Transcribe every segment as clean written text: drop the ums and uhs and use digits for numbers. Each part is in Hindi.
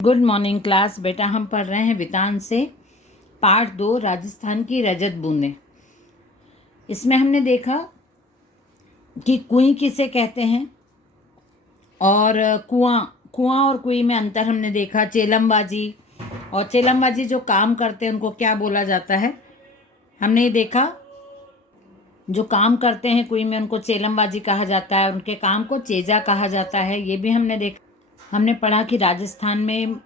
Good morning class. बेटा हम पढ़ रहे हैं वितान से पार्ट 2 राजस्थान की रजत बूंदें। इसमें हमने देखा कि कुएं किसे कहते हैं और कुआं कुआं और कुएं में अंतर हमने देखा। चेलमबाजी और चेलमबाजी जो काम करते हैं उनको क्या बोला जाता है हमने ये देखा। जो काम करते हैं कुएं में उनको चेलमबाजी कहा जाता है, उनके काम को चेजा कहा जाता है। ये भी हमने देखा। हमने पढ़ा कि राजस्थान में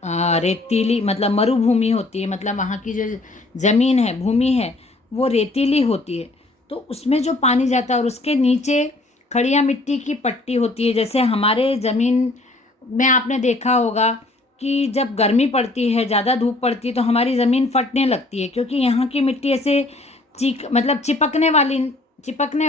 रेतीली मतलब मरुभूमि होती है, मतलब वहाँ की जो ज़मीन है, भूमि है, वो रेतीली होती है। तो उसमें जो पानी जाता है और उसके नीचे खड़िया मिट्टी की पट्टी होती है। जैसे हमारे ज़मीन में आपने देखा होगा कि जब गर्मी पड़ती है, ज़्यादा धूप पड़ती है, तो हमारी ज़मीन फटने लगती है, क्योंकि यहाँ की मिट्टी ऐसे मतलब चिपकने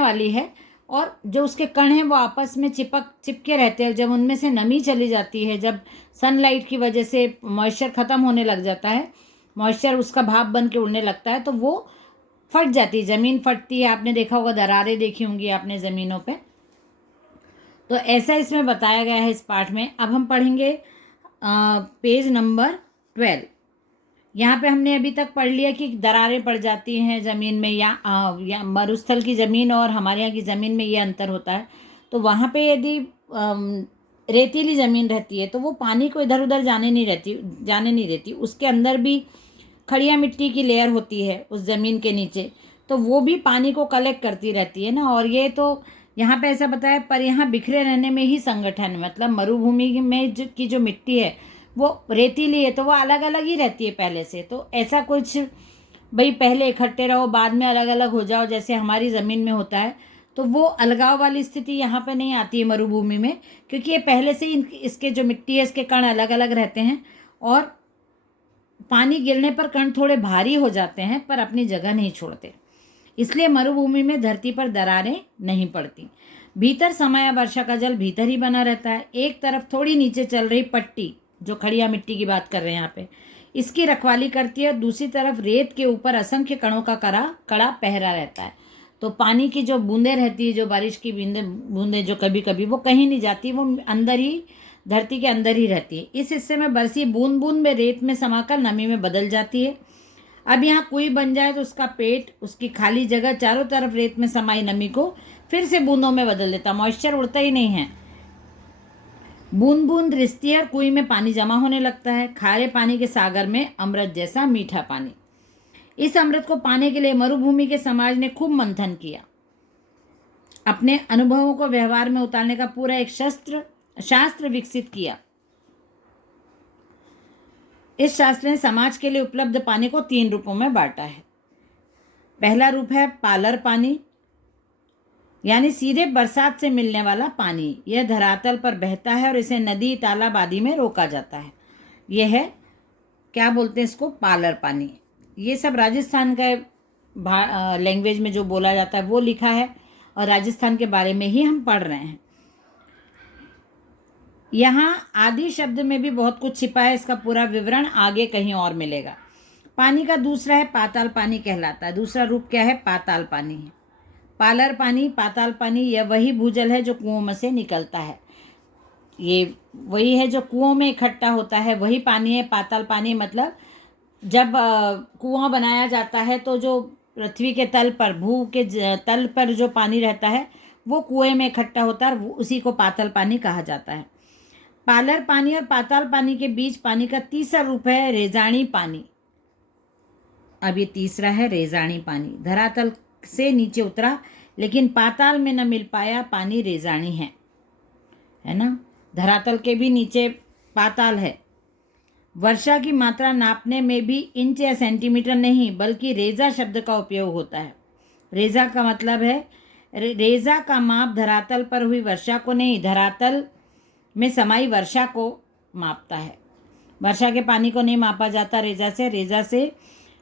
वाली है। और जो उसके कण हैं वो आपस में चिपके रहते हैं। जब उनमें से नमी चली जाती है, जब सनलाइट की वजह से मॉइस्चर ख़त्म होने लग जाता है, मॉइस्चर उसका भाप बन के उड़ने लगता है, तो वो फट जाती है, ज़मीन फटती है। आपने देखा होगा, दरारें देखी होंगी आपने ज़मीनों पे। तो ऐसा इसमें बताया गया है इस पाठ में। अब हम पढ़ेंगे पेज नंबर 12। यहाँ पे हमने अभी तक पढ़ लिया कि दरारें पड़ जाती हैं ज़मीन में, या मरुस्थल की ज़मीन और हमारे यहाँ की ज़मीन में ये अंतर होता है। तो वहाँ पे यदि रेतीली ज़मीन रहती है तो वो पानी को इधर उधर जाने नहीं देती। उसके अंदर भी खड़िया मिट्टी की लेयर होती है उस ज़मीन के नीचे, तो वो भी पानी को कलेक्ट करती रहती है ना। और ये तो यहाँ पे ऐसा बताया, पर यहाँ बिखरे रहने में ही संगठन, मतलब मरुभूमि में जो मिट्टी है वो रेतीली है, तो वो अलग अलग ही रहती है पहले से। तो ऐसा कुछ भाई पहले इकट्ठे रहो बाद में अलग अलग हो जाओ, जैसे हमारी ज़मीन में होता है, तो वो अलगाव वाली स्थिति यहाँ पे नहीं आती है मरुभूमि में, क्योंकि ये पहले से ही इसके जो मिट्टी है इसके कण अलग अलग रहते हैं। और पानी गिरने पर कण थोड़े भारी हो जाते हैं पर अपनी जगह नहीं छोड़ते, इसलिए मरुभूमि में धरती पर दरारें नहीं पड़ती। भीतर समाया वर्षा का जल भीतर ही बना रहता है। एक तरफ थोड़ी नीचे चल रही पट्टी, जो खड़िया मिट्टी की बात कर रहे हैं यहाँ पे, इसकी रखवाली करती है। दूसरी तरफ रेत के ऊपर असंख्य कणों का कड़ा पहरा रहता है। तो पानी की जो बूंदें रहती है, जो बारिश की बूंदें जो कभी कभी वो कहीं नहीं जाती, वो अंदर ही, धरती के अंदर ही रहती है। इस हिस्से में बरसी बूंद बूंद में रेत में समाकर नमी में बदल जाती है। अब यहाँ कुएं बन जाए तो उसका पेट, उसकी खाली जगह, चारों तरफ रेत में समाई नमी को फिर से बूंदों में बदल देता। मॉइस्चर उड़ता ही नहीं है। बूंद बूंद रिसती है और कुएं में पानी जमा होने लगता है। खारे पानी के सागर में अमृत जैसा मीठा पानी। इस अमृत को पाने के लिए मरुभूमि के समाज ने खूब मंथन किया। अपने अनुभवों को व्यवहार में उतारने का पूरा एक शास्त्र विकसित किया। इस शास्त्र ने समाज के लिए उपलब्ध पानी को 3 रूपों में बांटा है। पहला रूप है पालर पानी, यानी सीधे बरसात से मिलने वाला पानी। यह धरातल पर बहता है और इसे नदी, तालाब आदि में रोका जाता है। यह है, क्या बोलते हैं इसको, पालर पानी। ये सब राजस्थान का लैंग्वेज में जो बोला जाता है वो लिखा है, और राजस्थान के बारे में ही हम पढ़ रहे हैं। यहाँ आदि शब्द में भी बहुत कुछ छिपा है, इसका पूरा विवरण आगे कहीं और मिलेगा। पानी का दूसरा है पाताल पानी कहलाता है। दूसरा रूप क्या है, पाताल पानी है। पालर पानी, पाताल पानी, यह वही भूजल है जो कुओं में से निकलता है। ये वही है जो कुओं में इकट्ठा होता है, वही पानी है। पाताल पानी मतलब जब कुआं बनाया जाता है तो जो पृथ्वी के तल पर, भू के तल पर जो पानी रहता है वो कुएं में इकट्ठा होता है, उसी को पाताल पानी कहा जाता है। पालर पानी और पाताल पानी के बीच पानी का तीसरा रूप है रेजानी पानी। अब ये तीसरा है रेजानी पानी। धरातल से नीचे उतरा लेकिन पाताल में न मिल पाया पानी, रेजानी है ना। धरातल के भी नीचे पाताल है। वर्षा की मात्रा नापने में भी इंच या सेंटीमीटर नहीं बल्कि रेजा शब्द का उपयोग होता है। रेजा का मतलब है, रेजा का माप धरातल पर हुई वर्षा को नहीं, धरातल में समाई वर्षा को मापता है। वर्षा के पानी को नहीं मापा जाता रेजा से। रेजा से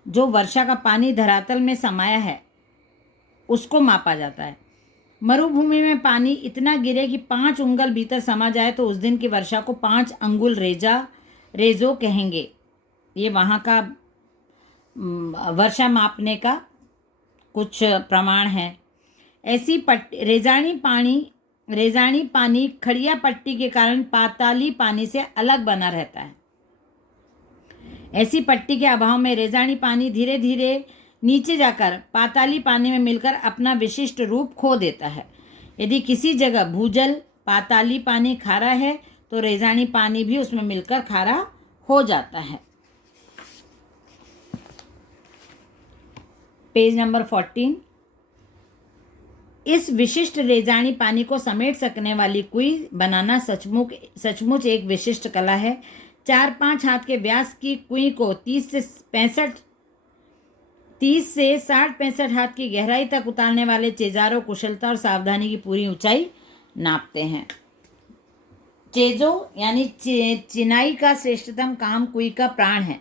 जो वर्षा का पानी धरातल में समाया है उसको मापा जाता है। मरुभूमि में पानी इतना गिरे कि 5 उंगल भीतर समा जाए तो उस दिन की वर्षा को 5 अंगुल रेजो कहेंगे। ये वहाँ का वर्षा मापने का कुछ प्रमाण है। ऐसी रेजानी पानी खड़िया पट्टी के कारण पाताली पानी से अलग बना रहता है। ऐसी पट्टी के अभाव में रेजानी पानी धीरे धीरे नीचे जाकर पाताली पानी में मिलकर अपना विशिष्ट रूप खो देता है। यदि किसी जगह भूजल पाताली पानी खारा है तो रेजानी पानी भी उसमें मिलकर खारा हो जाता है। Page number 14। इस विशिष्ट रेजानी पानी को समेट सकने वाली कुई बनाना सचमुच एक विशिष्ट कला है। 4-5 हाथ के व्यास की कुई को 30 से 60-65 हाथ की गहराई तक उतारने वाले चेजारो कुशलता और सावधानी की पूरी ऊंचाई नापते हैं। चेजो यानी चिनाई का श्रेष्ठतम काम कुई का प्राण है।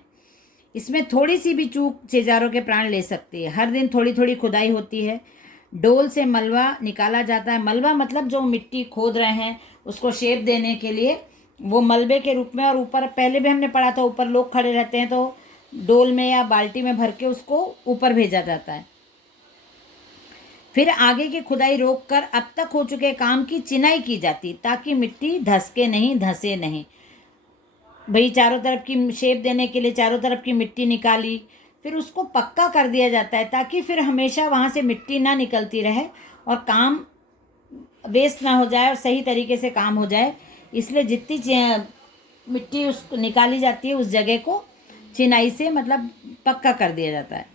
इसमें थोड़ी सी भी चूक चेजारों के प्राण ले सकती है। हर दिन थोड़ी थोड़ी खुदाई होती है। डोल से मलबा निकाला जाता है। मलबा मतलब जो मिट्टी खोद रहे हैं उसको शेप देने के लिए वो मलबे के रूप में, और ऊपर पहले भी हमने पढ़ा था ऊपर लोग खड़े रहते हैं तो डोल में या बाल्टी में भर के उसको ऊपर भेजा जाता है। फिर आगे की खुदाई रोककर अब तक हो चुके काम की चिनाई की जाती ताकि मिट्टी धंसे नहीं। भाई चारों तरफ की शेप देने के लिए चारों तरफ की मिट्टी निकाली, फिर उसको पक्का कर दिया जाता है ताकि फिर हमेशा वहाँ से मिट्टी ना निकलती रहे और काम वेस्ट ना हो जाए और सही तरीके से काम हो जाए। इसलिए जितनी मिट्टी उस निकाली जाती है उस जगह को चिनाई से मतलब पक्का कर दिया जाता है।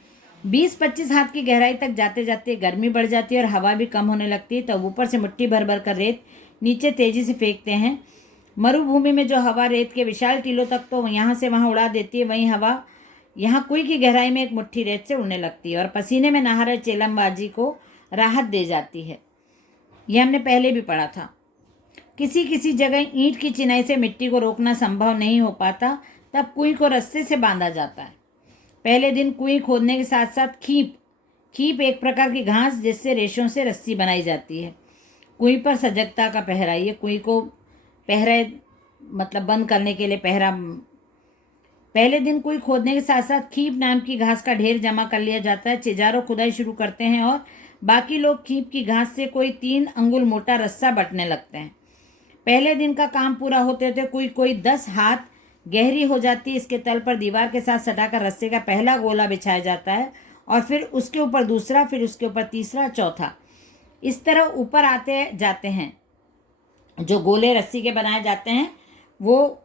20-25 हाथ की गहराई तक जाते जाते गर्मी बढ़ जाती है और हवा भी कम होने लगती है। तब ऊपर से मुट्ठी भर भर कर रेत नीचे तेजी से फेंकते हैं। मरुभूमि में जो हवा रेत के विशाल टीलों तक तो यहाँ से वहाँ उड़ा देती है, वहीं हवा यहाँ कुई की गहराई में एक मुट्ठी रेत से उड़ने लगती है और पसीने में नहा रहे चेलमबाजी को राहत दे जाती है। यह हमने पहले भी पढ़ा था। किसी किसी जगह ईंट की चिनाई से मिट्टी को रोकना संभव नहीं हो पाता, तब कुई को रस्से से बांधा जाता है। पहले दिन कुई खोदने के साथ साथ खीप एक प्रकार की घास जिससे रेशों से रस्सी बनाई जाती है। कुई पर सजगता का पहरा, ये कुई को पहरा मतलब बंद करने के लिए पहरा। पहले दिन कुई खोदने के साथ साथ खीप नाम की घास का ढेर जमा कर लिया जाता है। चिजारो खुदाई शुरू करते हैं और बाकी लोग खीप की घास से कोई 3 अंगुल मोटा रस्सा बटने लगते हैं। पहले दिन का काम पूरा होते होते कोई 10 हाथ गहरी हो जाती है। इसके तल पर दीवार के साथ सटाकर रस्से का पहला गोला बिछाया जाता है और फिर उसके ऊपर दूसरा, फिर उसके ऊपर तीसरा, चौथा, इस तरह ऊपर आते जाते हैं। जो गोले रस्सी के बनाए जाते हैं वो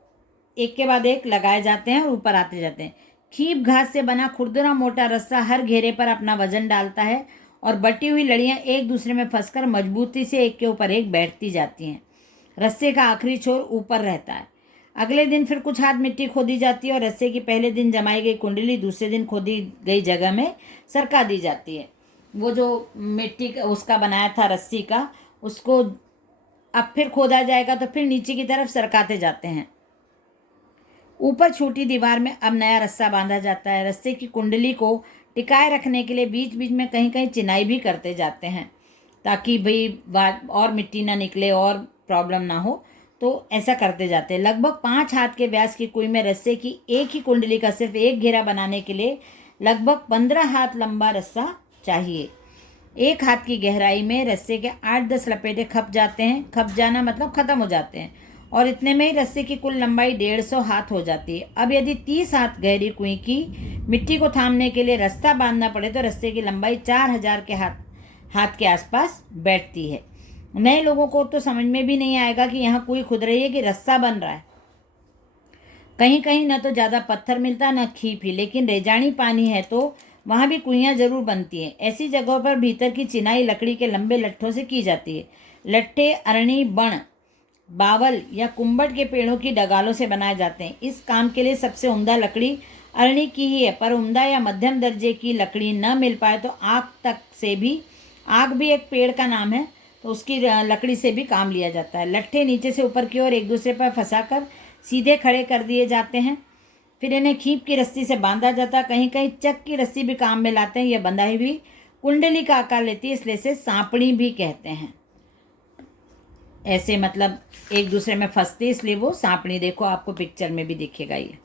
एक के बाद एक लगाए जाते हैं और ऊपर आते जाते हैं। खीप घास से बना खुरदरा मोटा रस्सा हर घेरे पर अपना वजन डालता है और बटी हुई लड़ियां एक दूसरे में फंसकर मजबूती से एक के ऊपर एक बैठती जाती हैं। रस्से का आखिरी छोर ऊपर रहता है। अगले दिन फिर कुछ हाथ मिट्टी खोदी जाती है और रस्से की पहले दिन जमाई गई कुंडली दूसरे दिन खोदी गई जगह में सरका दी जाती है। वो जो मिट्टी का उसका बनाया था रस्सी का, उसको अब फिर खोदा जाएगा तो फिर नीचे की तरफ सरकाते जाते हैं। ऊपर छोटी दीवार में अब नया रस्सा बांधा जाता है। रस्से की कुंडली को टिकाए रखने के लिए बीच बीच में कहीं कहीं चिनाई भी करते जाते हैं ताकि भाई और मिट्टी ना निकले और प्रॉब्लम ना हो, तो ऐसा करते जाते हैं। लगभग 5 हाथ के व्यास की कुई में रस्से की एक ही कुंडली का सिर्फ एक घेरा बनाने के लिए लगभग 15 हाथ लंबा रस्सा चाहिए। 1 हाथ की गहराई में रस्से के 8-10 लपेटे खप जाते हैं। खप जाना मतलब ख़त्म हो जाते हैं और इतने में ही रस्से की कुल लंबाई 150 हाथ हो जाती है। अब यदि 30 हाथ गहरी कुई की मिट्टी को थामने के लिए रास्ता बांधना पड़े तो रस्से की लंबाई 4000 के हाथ के आसपास बैठती है। नए लोगों को तो समझ में भी नहीं आएगा कि यहाँ कुई खुद रही है कि रस्सा बन रहा है। कहीं कहीं न तो ज़्यादा पत्थर मिलता न खीप ही, लेकिन रेजानी पानी है तो वहाँ भी कुइयाँ जरूर बनती हैं। ऐसी जगहों पर भीतर की चिनाई लकड़ी के लंबे लट्ठों से की जाती है। लट्ठे अरणी, बण, बावल या कुंबट के पेड़ों की डगालों से बनाए जाते हैं। इस काम के लिए सबसे उम्दा लकड़ी अरणी की ही है, पर उम्दा या मध्यम दर्जे की लकड़ी न मिल पाए तो आग भी एक पेड़ का नाम है, तो उसकी लकड़ी से भी काम लिया जाता है। लट्ठे नीचे से ऊपर की ओर एक दूसरे पर फंसाकर सीधे खड़े कर दिए जाते हैं। फिर इन्हें खीप की रस्सी से बांधा जाता है। कहीं कहीं चक की रस्सी भी काम में लाते हैं। यह बंधाई हुई कुंडली का आकार लेती है, इसलिए इसे सांपड़ी भी कहते हैं। ऐसे मतलब एक दूसरे में फंसते इसलिए वो सांपड़ी, देखो आपको पिक्चर में भी दिखेगा। ये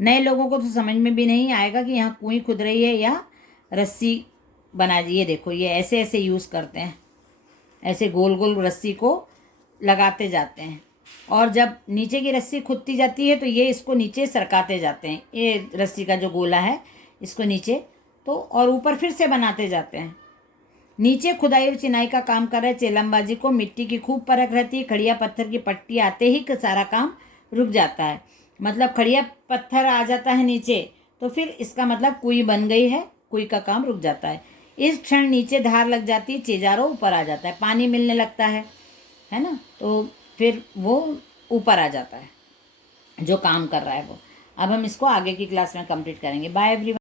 नए लोगों को तो समझ में भी नहीं आएगा कि यहाँ कुई खुद रही है या रस्सी बना दी। ये देखो ये ऐसे यूज़ करते हैं, ऐसे गोल गोल रस्सी को लगाते जाते हैं। और जब नीचे की रस्सी खुदती जाती है तो ये इसको नीचे सरकाते जाते हैं, ये रस्सी का जो गोला है इसको नीचे, तो और ऊपर फिर से बनाते जाते हैं। नीचे खुदाई और चिनाई का काम कर रहे चेलमबाजी को मिट्टी की खूब परख रहती है। खड़िया पत्थर की पट्टी आते ही सारा काम रुक जाता है। मतलब खड़िया पत्थर आ जाता है नीचे तो फिर इसका मतलब कुई बन गई है, कुई का काम रुक जाता है। इस क्षण नीचे धार लग जाती है, चेजारो ऊपर आ जाता है, पानी मिलने लगता है ना, तो फिर वो ऊपर आ जाता है जो काम कर रहा है वो। अब हम इसको आगे की क्लास में कंप्लीट करेंगे। Bye everyone.